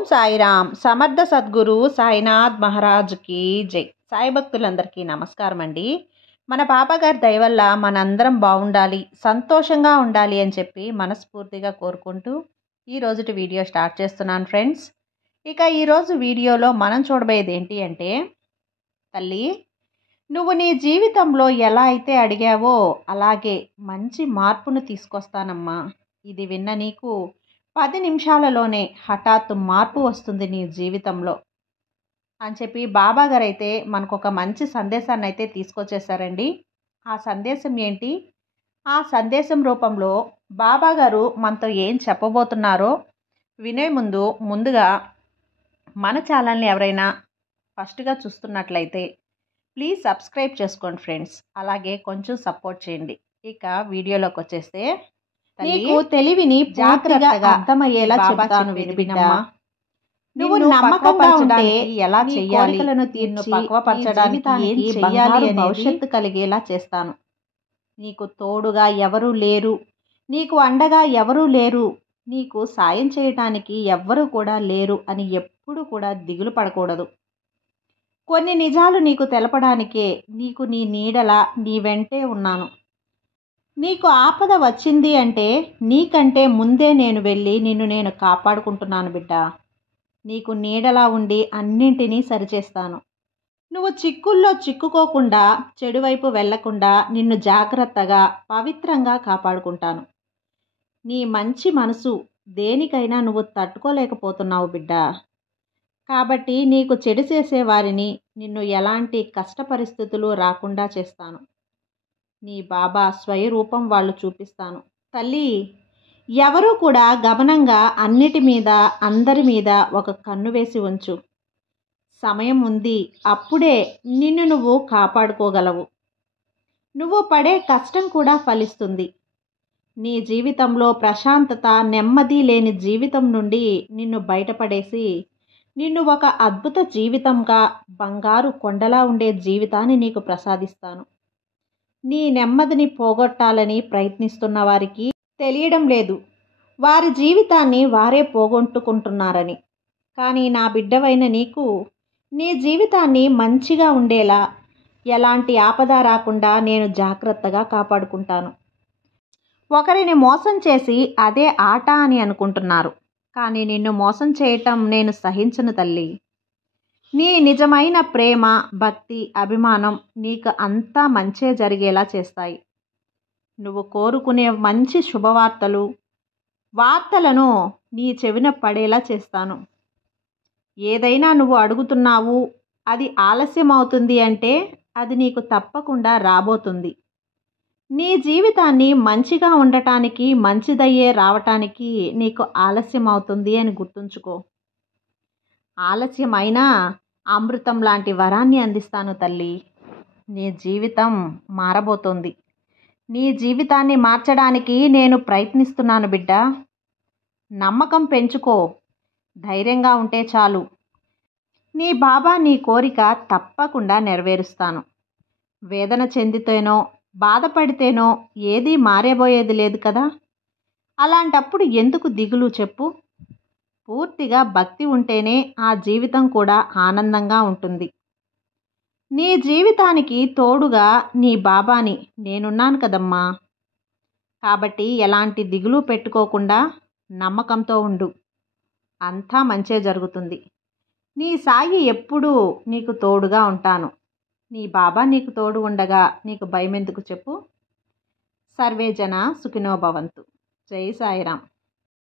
ఓం సాయిరామ్. సమర్థ సద్గురు సాయినాథ్ మహారాజ్కి జై. సాయి భక్తులందరికీ నమస్కారం అండి. మన బాబాగారి దయ వల్ల మనందరం బాగుండాలి, సంతోషంగా ఉండాలి అని చెప్పి మనస్ఫూర్తిగా కోరుకుంటూ ఈరోజుటి వీడియో స్టార్ట్ చేస్తున్నాను ఫ్రెండ్స్. ఇక ఈరోజు వీడియోలో మనం చూడబోయేది ఏంటి అంటే, తల్లి నువ్వు నీ జీవితంలో ఎలా అయితే అడిగావో అలాగే మంచి మార్పును తీసుకొస్తానమ్మా. ఇది విన్న నీకు 10 నిమిషాలలోనే హఠాత్తు మార్పు వస్తుంది నీ జీవితంలో అని చెప్పి బాబాగారు అయితే మనకు ఒక మంచి సందేశాన్ని అయితే తీసుకొచ్చేసారండి. ఆ సందేశం ఏంటి? ఆ సందేశం రూపంలో బాబాగారు మనతో ఏం చెప్పబోతున్నారో వినే ముందుగా మన ఛానల్ని ఎవరైనా ఫస్ట్గా చూస్తున్నట్లయితే ప్లీజ్ సబ్స్క్రైబ్ చేసుకోండి ఫ్రెండ్స్. అలాగే కొంచెం సపోర్ట్ చేయండి. ఇక వీడియోలోకి వచ్చేస్తే, నీకు తెలివిని జాగ్రత్తగా అర్థమయ్యేలా చెప్తాను వినిపినమ్మా. నువ్వు నమ్మకంగా ఉంటే ఎలా చేయాలి, నిన్ను పక్వపరచడానికి ఏం చేయాలి అనే భవిష్యత్తు కలిగేలా చేస్తాను. నీకు తోడుగా ఎవరూ లేరు, నీకు అండగా ఎవరూ లేరు, నీకు సాయం చేయటానికి ఎవ్వరూ కూడా లేరు అని ఎప్పుడు కూడా దిగులు పడకూడదు. కొన్ని నిజాలు నీకు తెలపడానికే నీకు నీ నీడలా నీ వెంటే ఉన్నాను. నీకు ఆపద వచ్చింది అంటే నీకంటే ముందే నేను వెళ్ళి నిన్ను నేను కాపాడుకుంటున్నాను బిడ్డ. నీకు నీడలా ఉండి అన్నింటినీ సరిచేస్తాను. నువ్వు చిక్కుల్లో చిక్కుకోకుండా, చెడువైపు వెళ్లకుండా నిన్ను జాగ్రత్తగా పవిత్రంగా కాపాడుకుంటాను. నీ మంచి మనసు దేనికైనా నువ్వు తట్టుకోలేకపోతున్నావు బిడ్డ. కాబట్టి నీకు చెడు చేసే వారిని, నిన్ను ఎలాంటి కష్ట పరిస్థితులు రాకుండా చేస్తాను. నీ బాబా స్వయరూపం వాళ్ళు చూపిస్తాను. తల్లి, ఎవరూ కూడా గమనంగా అన్నిటి మీద అందరి మీద ఒక కన్ను వేసి ఉంచు. సమయం ఉంది, అప్పుడే నిన్ను నువ్వు కాపాడుకోగలవు. నువ్వు పడే కష్టం కూడా ఫలిస్తుంది. నీ జీవితంలో ప్రశాంతత, నెమ్మది లేని జీవితం నుండి నిన్ను బయటపడేసి నిన్ను ఒక అద్భుత జీవితంగా, బంగారు కొండలా ఉండే జీవితాన్ని నీకు ప్రసాదిస్తాను. నీ నెమ్మదిని పోగొట్టాలని ప్రయత్నిస్తున్న వారికి తెలియడం లేదు, వారి జీవితాన్ని వారే పోగొట్టుకుంటున్నారని. కానీ నా బిడ్డవైన నీకు నీ జీవితాన్ని మంచిగా ఉండేలా, ఎలాంటి ఆపద రాకుండా నేను జాగ్రత్తగా కాపాడుకుంటాను. ఒకరిని మోసం చేసి అదే ఆట అని అనుకుంటున్నారు, కానీ నిన్ను మోసం చేయటం నేను సహించను తల్లి. నీ నిజమైన ప్రేమ, భక్తి, అభిమానం నీకు అంతా మంచే జరిగేలా చేస్తాయి. నువ్వు కోరుకునే మంచి శుభవార్తలు, వార్తలను నీ చెవిన పడేలా చేస్తాను. ఏదైనా నువ్వు అడుగుతున్నావు, అది ఆలస్యం అవుతుంది అంటే అది నీకు తప్పకుండా రాబోతుంది. నీ జీవితాన్ని మంచిగా ఉండటానికి, మంచిదయ్యే రావటానికి నీకు ఆలస్యం అవుతుంది అని గుర్తుంచుకో. ఆలస్యమైనా అమృతం లాంటి వరాన్ని అందిస్తాను తల్లి. నీ జీవితం మారబోతోంది. నీ జీవితాన్ని మార్చడానికి నేను ప్రయత్నిస్తున్నాను బిడ్డ. నమ్మకం పెంచుకో, ధైర్యంగా ఉంటే చాలు. నీ బాబా నీ కోరిక తప్పకుండా నెరవేరుస్తాను. వేదన చెందితేనో, బాధపడితేనో ఏదీ మారేబోయేది లేదు కదా. అలాంటప్పుడు ఎందుకు దిగులు చెప్పు. పూర్తిగా భక్తి ఉంటేనే ఆ జీవితం కూడా ఆనందంగా ఉంటుంది. నీ జీవితానికి తోడుగా నీ బాబాని నేనున్నాను కదమ్మా. కాబట్టి ఎలాంటి దిగులు పెట్టుకోకుండా నమ్మకంతో ఉండు. అంతా మంచే జరుగుతుంది. నీ సాయి ఎప్పుడూ నీకు తోడుగా ఉంటాను. నీ బాబా నీకు తోడు ఉండగా నీకు భయం ఎందుకు చెప్పు. సర్వే జన సుఖినో భవంతు. జై సాయిరామ్.